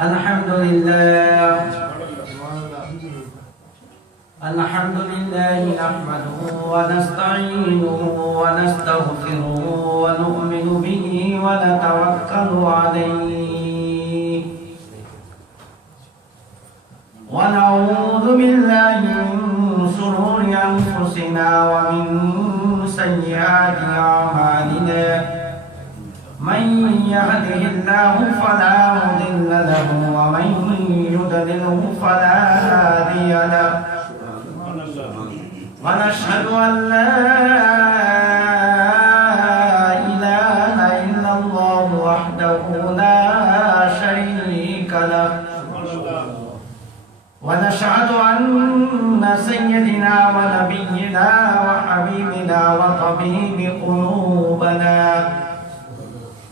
الحمد لله نحمده ونستعينه ونستغفره ونؤمن به ونتوكل عليه ونعوذ بالله من شرور أنفسنا ومن سيئات أعمالنا من يهده الله فلا مضل له ومن يضلله فلا هادي له ونشهد أن لا إله إلا الله وحده لا شريك له ونشهد أن سيدنا ونبينا وحبيبنا وطبيب قلوبنا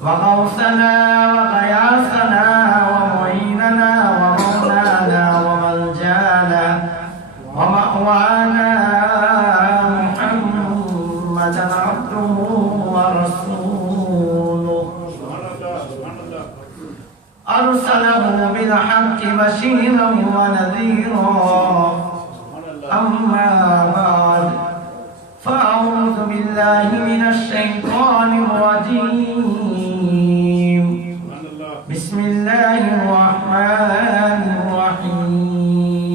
وغوثنا وغياثنا ومعيننا ومولانا وملجانا ومأوانا محمدا عبده ورسوله أرسله بالحق بشيرا ونذيرا أما بعد فأعوذ بالله من الشيطان الرجيم بسم الله الرحمن الرحيم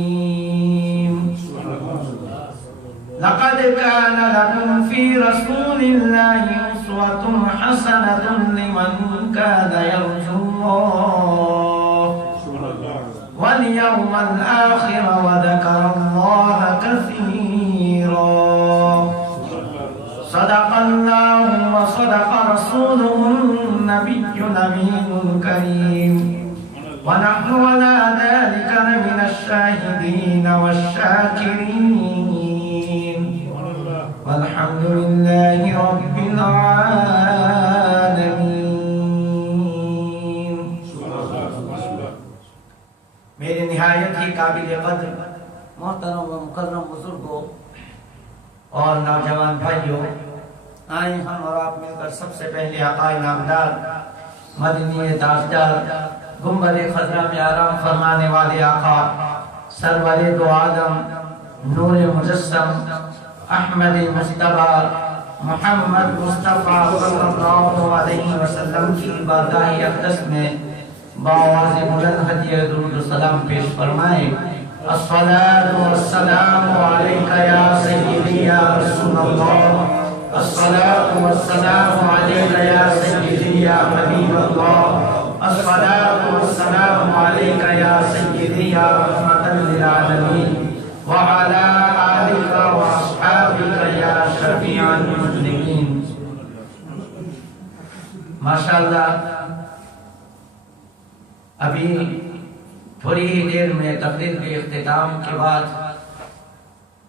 لقد كان لكم في رسول الله أسوة حسنة لمن كان يرجو الله واليوم الآخر وذكر الله كثيرا صدق الله وصدق رسوله النبي الكريم ونحن على ذلك لمن الشاهدين والشاكرين والحمد لله رب العالمين. میرے نہایت ہی قابل قدر محترم و مکرم بزرگوں اور نوجوان بھائیوں، آئیں ہم اور آپ مل کر سب سے پہلے آقا نامدار مدنی تاجدار گنبد خضرا میں آرام فرمانے والے آقا سرور دو عالم نور مجسم احمد مصطفیٰ محمد مصطفیٰ صلی اللہ علیہ وسلم کی بارگاہ اقدس میں بآواز بلند ہدیہ درود و سلام پیش فرمائیں. الصلاة والسلام عليك يا سيدي يا رسول الله، الصلاة والسلام عليك يا سيدي يا حبيب الله، الصلاة والسلام عليك يا سيدي يا رحمة للعالمين وعلى آلك وأصحابك يا شفيع المذنبين. ماشاءاللہ ابھی تھوڑی ہی دیر میں تقریر کے اختتام کے بعد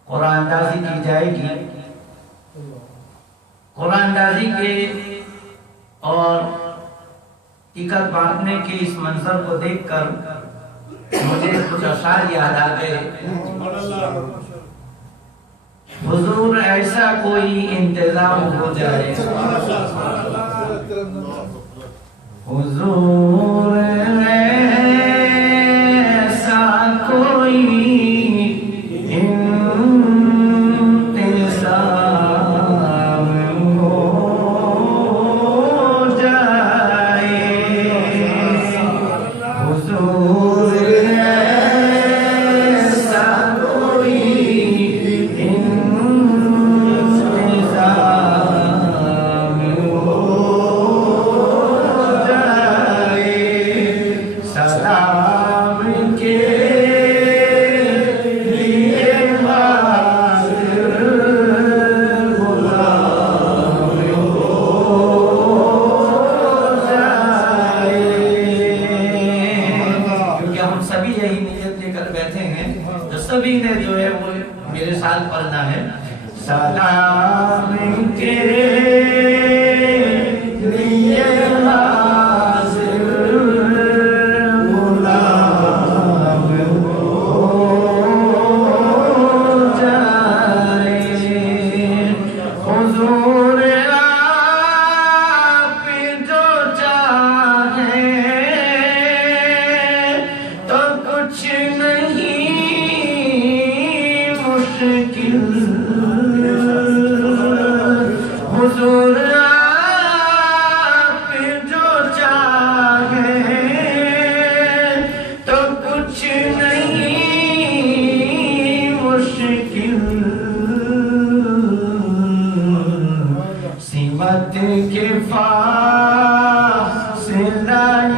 قرآن اندازی کی جائے گی. قرآن اندازی کے اور ٹکٹ بانٹنے کے اس منظر کو دیکھ کر مجھے کچھ اشعار یاد آ گئے. حضور ایسا کوئی انتظام ہو جائے، حضور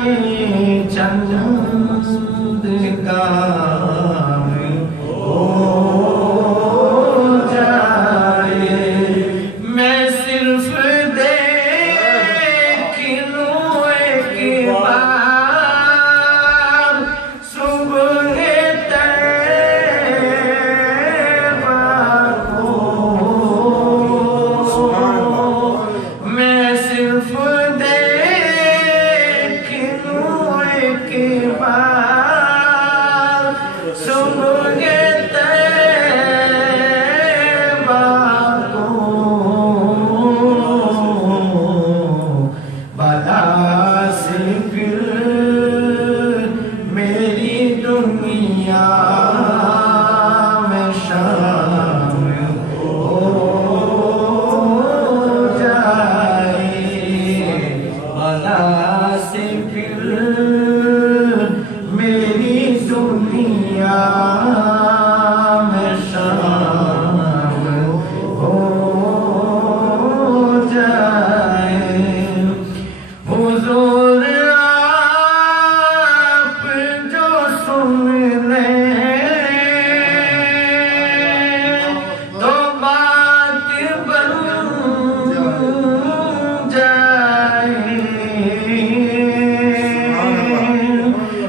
یہ چند کام ہو جائے میں صرف دیکھ لوں ایک بار صبح طیبہ کو میں صرف دیکھ لوں ایک بار صبح طیبہ کو بلا سے پھر میری دنیا میں شامل ہو جائے بلا سے پھر میری دنیا میں شامل ہو جائے حضور آپ جو سن لیں تو بات بن جائے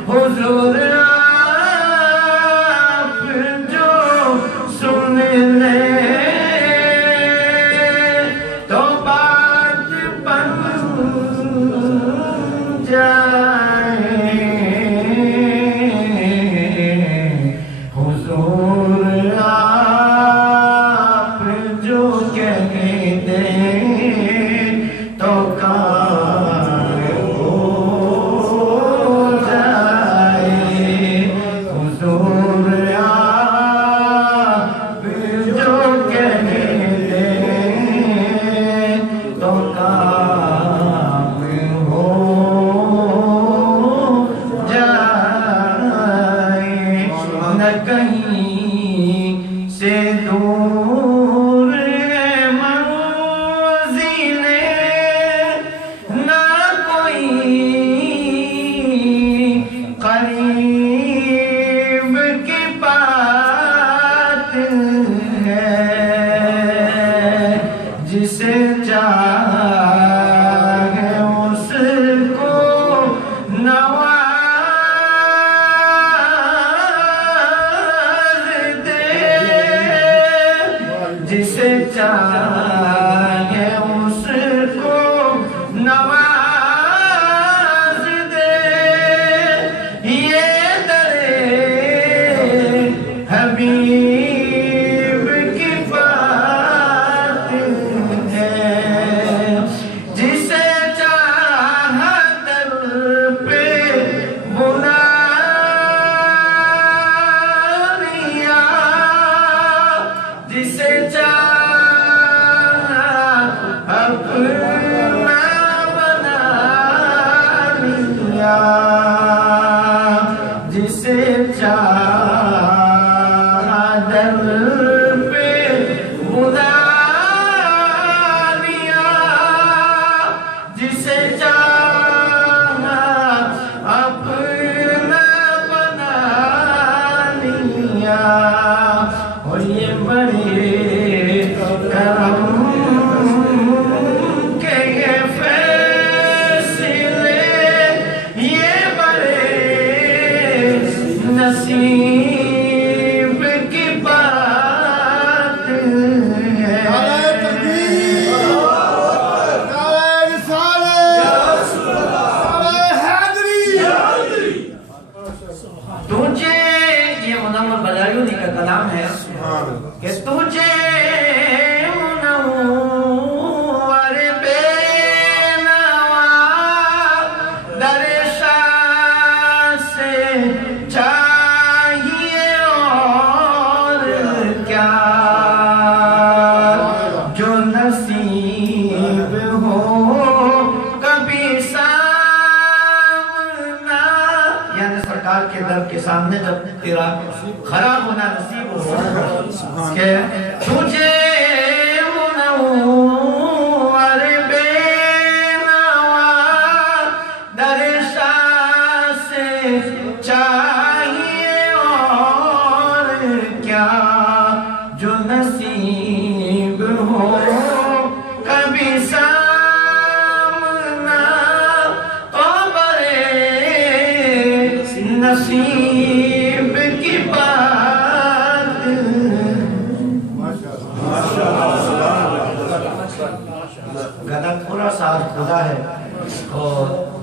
حضور آپ جو سن لیں تو بات بن جائے حضور آپ جو کہہ دیں تو کام ہو جائے حضور آپ جو کہہ دیں تو کام ہو جائے نہ کہیں سے دور ہے منزلیں نہ کوئی قریب کی بات ہے جسے چاہے اس کو نواز دے جسے چاہے اس کو نواز دے یہ درے حبیب کی بات ہے جسے چاہا در پہ بلا لیا جسے چاہا اپنا بنا لیا جسے چاہا در پہ بلا لیا جسے چاہا اپنا بنا لیا اور یہ بڑے کرم کے یہ فیصلے یہ بڑے نصیب کی بات ہے تجھے یہ منور بلاریونی کا کلام ہے کہ تجھے منور بے نوا در شاہ سے چاہیے اور کیا جو نصیب ہو کبھی سامنا یعنی سرکار کے در کے سامنے جب تیرا خراب ہونا نصیب ہو کہ تجھے منور بے نوا در شاہ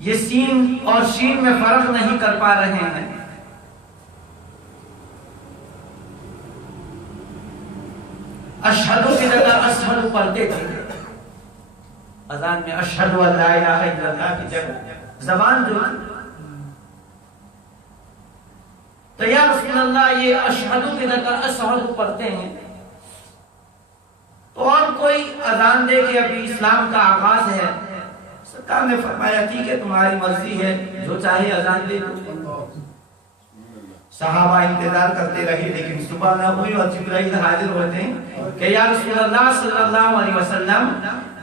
یہ سین اور شین میں فرق نہیں کر پا رہے ہیں. اشہدو کی جگہ اشہدو پڑھتے تھے اذان میں. اشہدو ان لا الہ الا اللہ کی جگہ زبان جو. تو یا رسول اللہ یہ اشہدو کی جگہ اشہدو پڑھتے ہیں تو اور کوئی اذان دے کہ ابھی اسلام کا آغاز ہے. سرکار نے فرمایا ٹھیک ہے تمہاری مرضی ہے جو چاہے اذان دے. صحابہ انتظار کرتے رہے لیکن صبح نہ ہوئی اور جبرائیل حاضر ہوتے ہیں کہ یا رسول اللہ صلی اللہ علیہ وسلم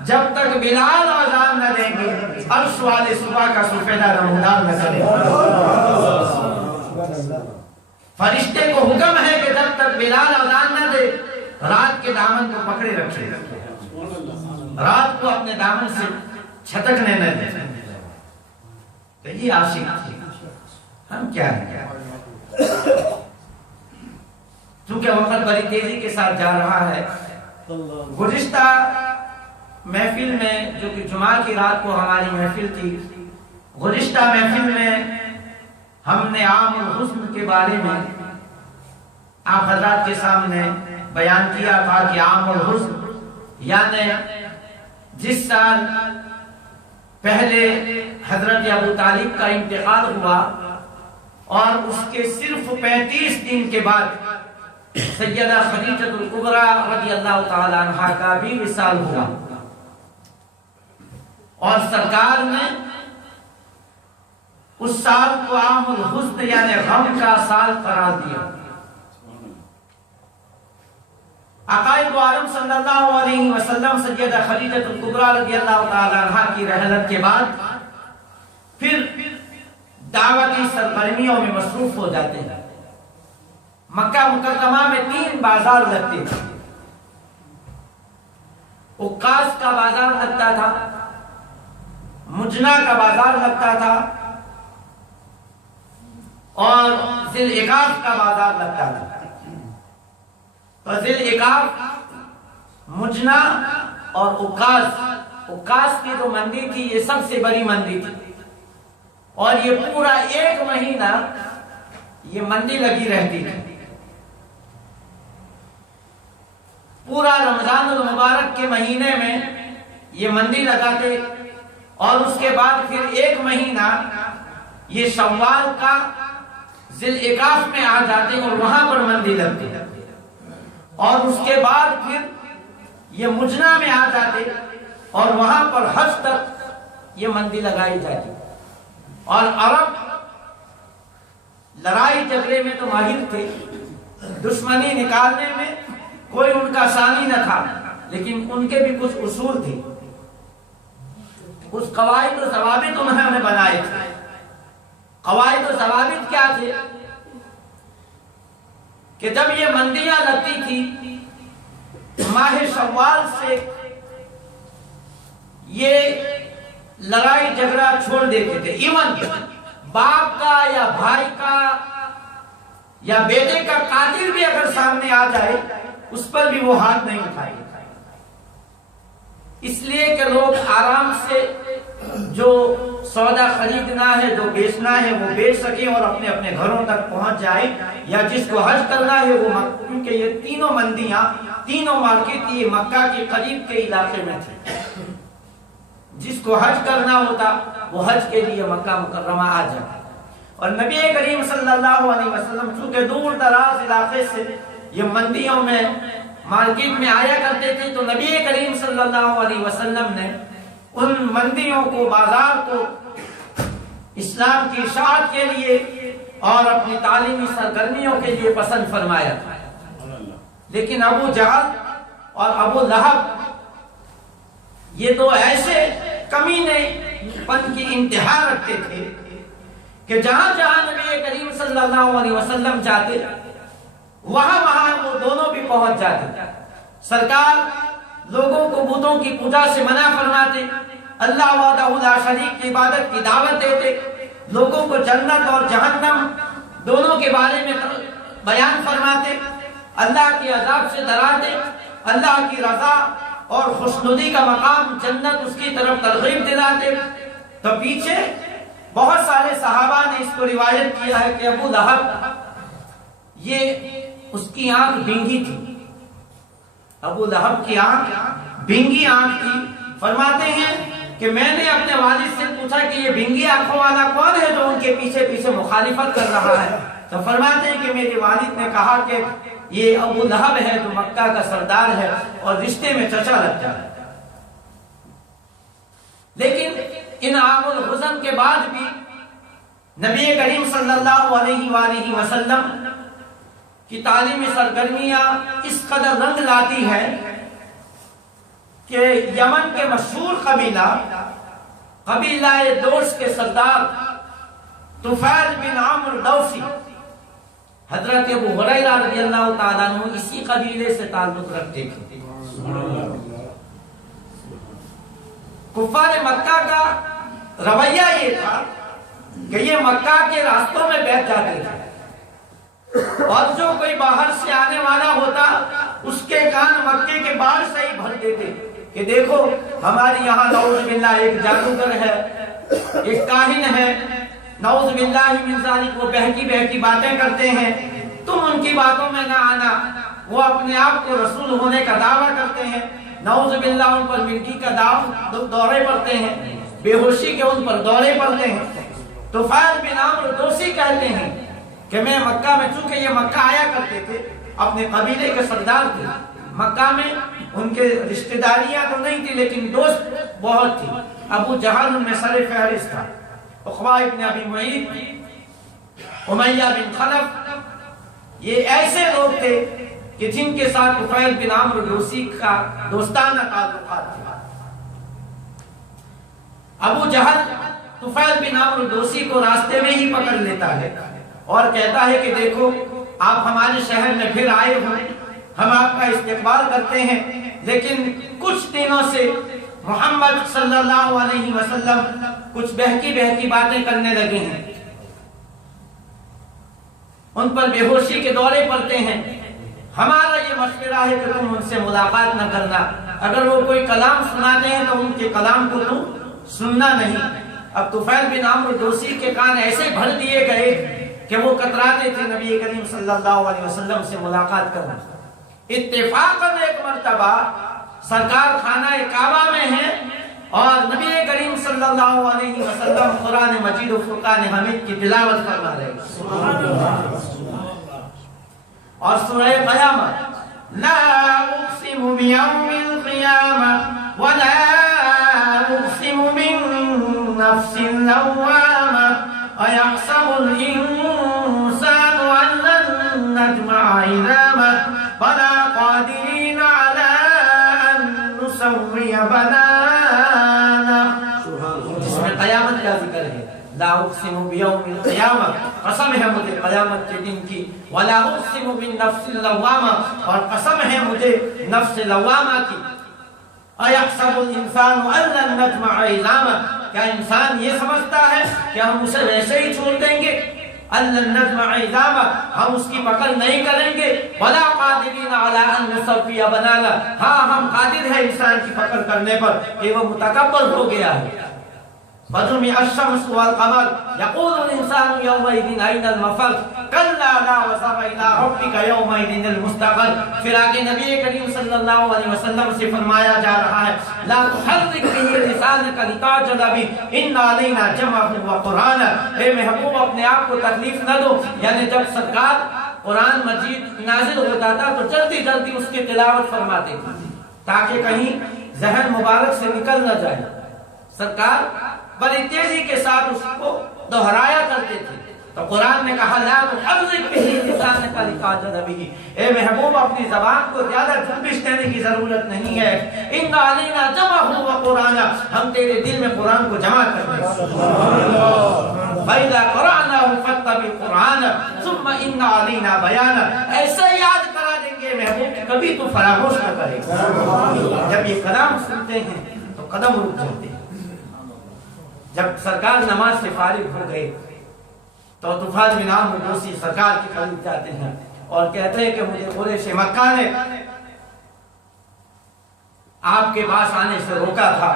جب تک بلال اذان نہ دیں گے عرش والے صبح کا سفیدہ نمودار نہ کریں. فرشتے کو حکم ہے کہ جب تک بلال اذان نہ دے رات کے دامن کو پکڑے رکھے, رات کو اپنے دامن سے چھٹکنے نہ دے. تو یہ عاشق تھے. ہم کیا ہیں؟ چونکہ وقت بڑی تیزی کے ساتھ جا رہا ہے. گزشتہ محفل میں جو کہ جمعہ کی رات کو ہماری محفل تھی, گزشتہ محفل میں ہم نے عام الحزن کے بارے میں آپ حضرات کے سامنے بیان کیا تھا کہ عام الحزن یعنی جس سال پہلے حضرت ابو طالب کا انتقال ہوا اور اس کے صرف 35 دن کے بعد سیدہ خدیجہ الکبریٰ رضی اللہ تعالی عنہا کا بھی وصال ہوا اور سرکار نے اس سال کو عام الحزن یعنی غم کا سال قرار دیا. عقائد عالم صلی اللہ علیہ وسلم سیدہ خدیجہ الکبریٰ رضی اللہ تعالی عنہا کی رحلت کے بعد پھر دعوتی سرگرمیوں میں مصروف ہو جاتے ہیں. مکہ مکرمہ میں 3 بازار لگتے تھے. عکاظ کا بازار لگتا تھا, مجنہ کا بازار لگتا تھا اور ذی العقاف کا بازار لگتا تھا. تو ذی العقاف, مجنہ اور عکاظ کی جو منڈی تھی یہ سب سے بڑی منڈی تھی اور یہ پورا 1 مہینہ یہ منڈی لگی رہتی تھی. پورا رمضان المبارک کے مہینے میں یہ منڈی لگاتے اور اس کے بعد پھر 1 مہینہ یہ شوال کا ذی العقاف میں آ جاتے اور وہاں پر منڈی لگتی اور اس کے بعد پھر یہ مجنہ میں آ جاتے اور وہاں پر حج تک یہ منڈی لگائی جاتی. اور عرب لڑائی جھگڑے میں تو ماہر تھے, دشمنی نکالنے میں کوئی ان کا ثانی نہ تھا, لیکن ان کے بھی کچھ اصول تھے, کچھ قواعد و ضوابط انہوں نے بنائے تھے. قواعد و ضوابط کیا تھے کہ جب یہ منڈیاں لگتی تھی ماہ شوال سے یہ لڑائی جھگڑا چھوڑ دیتے تھے. ایون باپ کا یا بھائی کا یا بیٹے کا قاتل بھی اگر سامنے آ جائے اس پر بھی وہ ہاتھ نہیں اٹھائے, اس لیے کہ لوگ آرام سے جو سودا خریدنا ہے جو بیچنا ہے وہ بیچ سکیں اور اپنے اپنے گھروں تک پہنچ جائے. یا جس کو حج کرنا ہے وہ کیونکہ یہ تینوں منڈیاں, تینوں مارکیٹ یہ مکہ کے قریب کے علاقے میں تھے, جس کو حج کرنا ہوتا وہ حج کے لیے مکہ مکرمہ آ جاتا. اور نبی کریم صلی اللہ علیہ وسلم چونکہ دور دراز علاقے سے یہ منڈیوں میں مارکیٹ میں آیا کرتے تھے تو نبی کریم صلی اللہ علیہ وسلم نے ان منڈیوں کو, بازار کو اسلام کی اشاعت کے لیے اور اپنی تعلیمی سرگرمیوں کے لیے پسند فرمایا. لیکن ابو جہل اور ابو لہب یہ تو ایسے کمینے پن کی انتہا رکھتے تھے کہ جہاں جہاں نبی کریم صلی اللہ علیہ وسلم جاتے وہاں وہاں وہ دونوں بھی پہنچ جاتے. سرکار لوگوں کو بتوں کی پوجا سے منع فرماتے, اللہ وحدہ لا شریک کی عبادت کی دعوت دیتے, لوگوں کو جنت اور جہنم دونوں کے بارے میں بیان فرماتے, اللہ کی عذاب سے ڈراتے, اللہ کی رضا اور خوشنودی کا مقام جنت اس کی طرف ترغیب دلاتے. تو پیچھے بہت سارے صحابہ نے اس کو روایت کیا ہے کہ ابو لہب یہ اس کی آنکھ بینگی تھی، ابو لہب کی آنکھ بینگی آنکھ تھی۔ فرماتے ہیں کہ میں نے اپنے والد سے پوچھا کہ یہ بینگی آنکھوں والا کون ہے جو ان کے پیچھے پیچھے مخالفت کر رہا ہے؟ تو فرماتے ہیں کہ میرے والد نے کہا کہ یہ ابو لہب ہے جو مکہ کا سردار ہے اور رشتے میں چچا لگتا ہے۔ لیکن ان عام الحزن کے بعد بھی نبی کریم صلی اللہ علیہ وآلہ وسلم کی تعلیمی سرگرمیاں اس قدر رنگ لاتی ہے کہ یمن کے مشہور قبیلہ دوس کے سردار طفیل بن عمرو دوسی، حضرت ابو ہریرہ رضی اللہ تعالیٰ عنہ اسی قبیلے سے تعلق رکھتے تھے۔ کفار مکہ کا رویہ یہ تھا کہ یہ مکہ کے راستوں میں بیٹھ جاتے تھے اور جو کوئی باہر سے آنے والا ہوتا اس کے کان مکے کے باہر سے ہی بھر دیتے کہ دیکھو ہمارے یہاں نعوذ باللہ ایک جادوگر ہے، ایک کاہن ہے، نعوذ باللہ من ذالک، وہ بہکی باتیں کرتے ہیں، تم ان کی باتوں میں نہ آنا۔ وہ اپنے آپ کو رسول ہونے کا دعویٰ کرتے ہیں، نعوذ باللہ ان پر مرگی کا دورے پڑتے ہیں، بے ہوشی کے ان پر دورے پڑتے ہیں۔ طفیل بن عمرو دوسی کہتے ہیں کہ میں مکہ میں، چونکہ یہ مکہ آیا کرتے تھے، اپنے قبیلے کے سردار تھے، مکہ میں ان کے رشتہ داریاں تو نہیں تھی لیکن دوست بہت تھی۔ ابو جہل ان میں سر فہرست تھا، عقبہ بن ابی معیط، امیہ بن خلف، یہ ایسے لوگ تھے کہ جن کے ساتھ طفیل بن عمرو دوسی کا دوستانہ تعلقات تھے۔ ابو جہل طفیل بن عمرو دوسی کو راستے میں ہی پکڑ لیتا ہے اور کہتا ہے کہ دیکھو آپ ہمارے شہر میں پھر آئے ہو، ہم آپ کا استقبال کرتے ہیں، لیکن کچھ دنوں سے محمد صلی اللہ علیہ وسلم کچھ بہکی باتیں کرنے لگے ہیں، ان پر بے ہوشی کے دورے پڑتے ہیں، ہمارا یہ مشورہ ہے کہ تم ان سے ملاقات نہ کرنا، اگر وہ کوئی کلام سناتے ہیں تو ان کے کلام کو تم سننا نہیں۔ اب طفیل بن عمرو دوسی کے کان ایسے بھر دیے گئے کہ وہ کتراتے تھے نبی کریم صلی اللہ علیہ وسلم سے ملاقات کرنا۔ اتفاقاً ایک مرتبہ سرکار خانہ کعبہ میں ہیں اور نبی کریم صلی اللہ علیہ وسلم قرآن مجید و فرقان حمید کی تلاوت فرما رہے ہیں اور سورہ قیامت، لا اقسم بیوم القیامہ ولا اقسم بالنفس اللوامہ ایحسب الانسان ان لن نجمع عظامہ بلا قادرین علی ان نسوی بنانہ۔ جس میں قیامت کا ذکر ہے، لا اقسم بیوم القیامہ، قسم ہے مجھے قیامت کے دن کی، ولا اقسم بالنفس اللوامہ، اور قسم ہے مجھے نفس لوامہ کی۔ ایحسب الانسان ان لن نجمع عظامہ، کیا انسان یہ سمجھتا ہے کہ ہم اسے ویسے ہی چھوڑ دیں گے؟ ان لن نجمع عظامہ، ہم اس کی پکڑ نہیں کریں گے۔ ولا قادرین علی ان نسوی بنانہ، ہاں ہم قادر ہیں انسان کی پکڑ کرنے پر کہ وہ متکبر ہو گیا ہے۔ فجمع الشمس والقمر يقول الانسان يومئذ اين المفر كلا لا وزر الى ربك يومئذ المستقر۔ پھر آگے نبی کریم صلی اللہ علیہ وسلم سے فرمایا جا رہا ہے، لا تحرك به لسانك لتعجل به ان علينا جمعه وقرآنہ۔ اے محبوب اپنے آپ کو تکلیف نہ دو، یعنی جب سرکار قرآن مجید نازل ہوتا تھا تو جلدی جلدی اس کی تلاوت فرماتے تھے تاکہ کہیں ذہن مبارک سے نکل نہ جائے۔ سرکار بڑی تیزی کے ساتھ اس کو دہرایا کرتے تھے، تو قرآن نے کہا لا تحرک به لسانک لتعجل به، اے محبوب اپنی زبان کو زیادہ جنبش دینے کی ضرورت نہیں ہے۔ ان علینا جمعہ وقرآنہ، ہم تیرے دل میں قرآن کو جمع کر دیں۔ فَإِذَا قَرَأْنَاهُ فَاتَّبِعْ قُرْآنَهُ ثُمَّ إِنَّ عَلَيْنَا بَيَانَهُ، ایسے یاد کرا دیں گے محبوب کہ کبھی تو فراموش نہ کرے گا۔ جب یہ کلام سنتے ہیں تو قدم رک جاتے ہیں۔ جب سرکار نماز سے فارغ ہو گئے تو طفیل بن عمرو دوسی سرکار کے قریب جاتے ہیں اور کہتے ہیں کہ مجھے قریش مکہ نے آپ کے پاس آنے سے روکا تھا،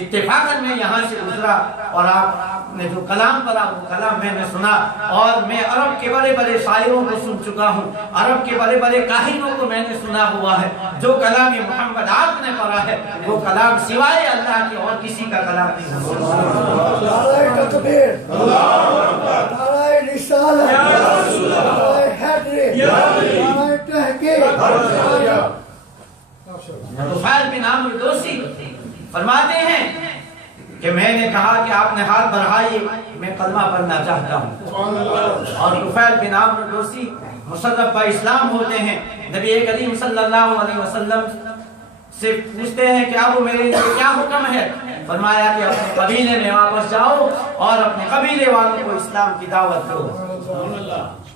اتفاقاً میں یہاں سے گزرا اور آپ نے جو کلام پڑھا وہ کلام میں نے سنا، اور میں عرب کے بڑے بڑے شاعروں کو سن چکا ہوں، عرب کے بڑے بڑے کاہنوں کو میں نے سنا ہوا ہے، جو کلام محمد آپ نے پڑھا ہے وہ کلام سوائے اللہ کے اور کسی کا کلام نہیں ہے۔ نعرہ تکبیر، نعرہ رسالت، نعرہ حیدری، نعرہ تحقیق۔ طفیل بن عمرو دوسی فرماتے ہیں کہ میں نے کہا کہ آپ نے ہاتھ بڑھائیے، میں کلمہ پڑھنا چاہتا ہوں، اور طفیل بن عمرو دوسی مشرف اسلام ہوتے ہیں، نبی کریم صلی اللہ علیہ وسلم سے پوچھتے ہیں کہ اب میرے لیے کیا حکم ہے؟ فرمایا کہ اپنے قبیلے میں واپس جاؤ اور اپنے قبیلے والوں کو اسلام کی دعوت دو۔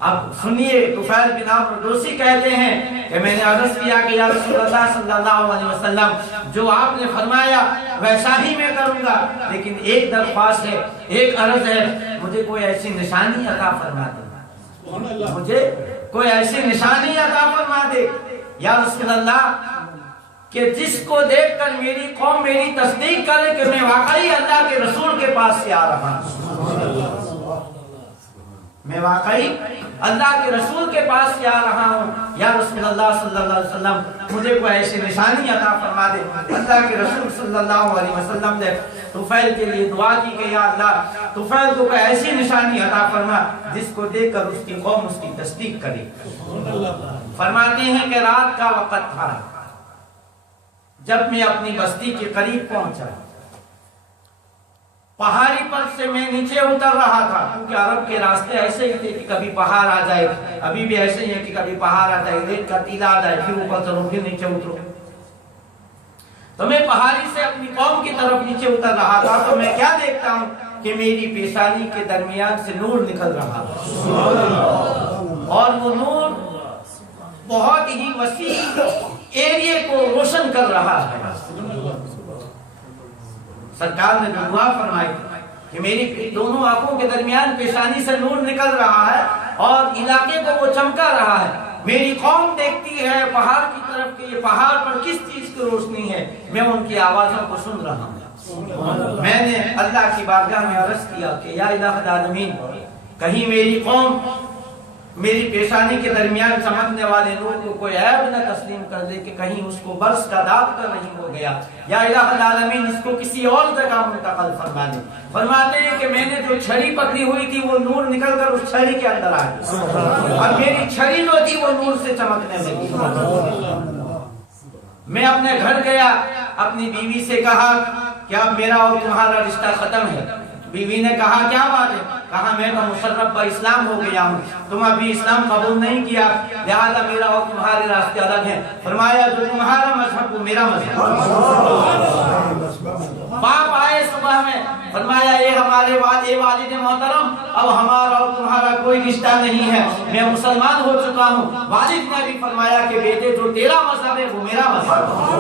اب سنیے، طفیل بن عمرو دوسی کہتے ہیں کہ میں نے عرض کیا کہ یا رسول اللہ صلی اللہ علیہ وسلم، جو آپ نے فرمایا ویسا ہی میں کروں گا، لیکن ایک درخواست ہے، ایک عرض ہے، مجھے کوئی ایسی نشانی عطا فرما دے، مجھے کوئی ایسی نشانی عطا فرما دے یا رسول اللہ کہ جس کو دیکھ کر میری قوم میری تصدیق کرے کہ میں واقعی اللہ کے رسول کے پاس سے آ رہا ہوں، میں واقعی اللہ کے رسول کے پاس سے آ رہا ہوں، یا رسول اللہ صلی اللہ علیہ وسلم مجھے کوئی ایسی نشانی عطا فرما دے۔ اللہ کے رسول صلی اللہ علیہ وسلم نے طفیل کے لیے دعا کی کہ یا اللہ طفیل کو کوئی ایسی نشانی عطا فرما جس کو دیکھ کر اس کی قوم اس کی تصدیق کرے۔ فرماتے ہیں کہ رات کا وقت تھا، جب میں اپنی بستی کے قریب پہنچا، پہاڑی پر سے میں نیچے اتر رہا تھا، کیونکہ عرب کے راستے ایسے ہی تھے کہ کبھی پہاڑ آ جائے، ابھی بھی ایسے ہی ہے کہ کبھی پہاڑ آ جائے، ریت کا ٹیلا آ جائے، پھر اوپر چلو پھر نیچے اترو۔ تو میں پہاڑی سے اپنی قوم کی طرف نیچے اتر رہا تھا، تو میں کیا دیکھتا ہوں کہ میری پیشانی کے درمیان سے نور نکل رہا تھا، اور وہ نور بہت ہی وسیع ایریے کو روشن کر رہا ہے۔ سرکار نے دعا فرمائی کہ میری دونوں آنکھوں کے درمیان پیشانی سے نور نکل رہا ہے اور علاقے کو وہ چمکا رہا ہے۔ میری قوم دیکھتی ہے پہاڑ کی طرف کہ یہ پہاڑ پر کس چیز کی روشنی ہے، میں ان کی آوازوں کو سن رہا ہوں۔ میں نے اللہ کی بارگاہ میں عرض کیا کہ یا الہ العالمین، کہیں میری قوم میری پیشانی کے درمیان چمکنے والے نور کو کوئی عیب نہ تسلیم کر دے کہ کہیں اس کو برس کا داغ تو نہیں ہو گیا، یا الہ العالمین اس کو کسی اور جگہ منتقل فرما دے۔ فرماتے ہیں کہ میں نے جو چھڑی پکڑی ہوئی تھی وہ نور نکل کر اس چھڑی کے اندر آ گئی، اور میری چھڑی جو تھی وہ نور سے چمکنے لگی۔ میں اپنے گھر گیا، اپنی بیوی سے کہا کہ اب میرا اور تمہارا رشتہ ختم ہے۔ بیوی نے کہا کیا بات ہے؟ کہا میں تو مشرف اسلام ہو گیا ہوں، تم ابھی اسلام قبول نہیں کیا، لہذا میرا اور تمہارے راستے الگ ہیں۔ فرمایا جو تمہارا مذہب وہ میرا مذہب۔ باپ آئے صبح میں، فرمایا یہ ہمارے والد محترم، اب ہمارا اور تمہارا کوئی رشتہ نہیں ہے، میں مسلمان ہو چکا ہوں۔ والد نے بھی فرمایا کہ بیٹے جو تیرا مذہب ہے وہ میرا مذہب ہے۔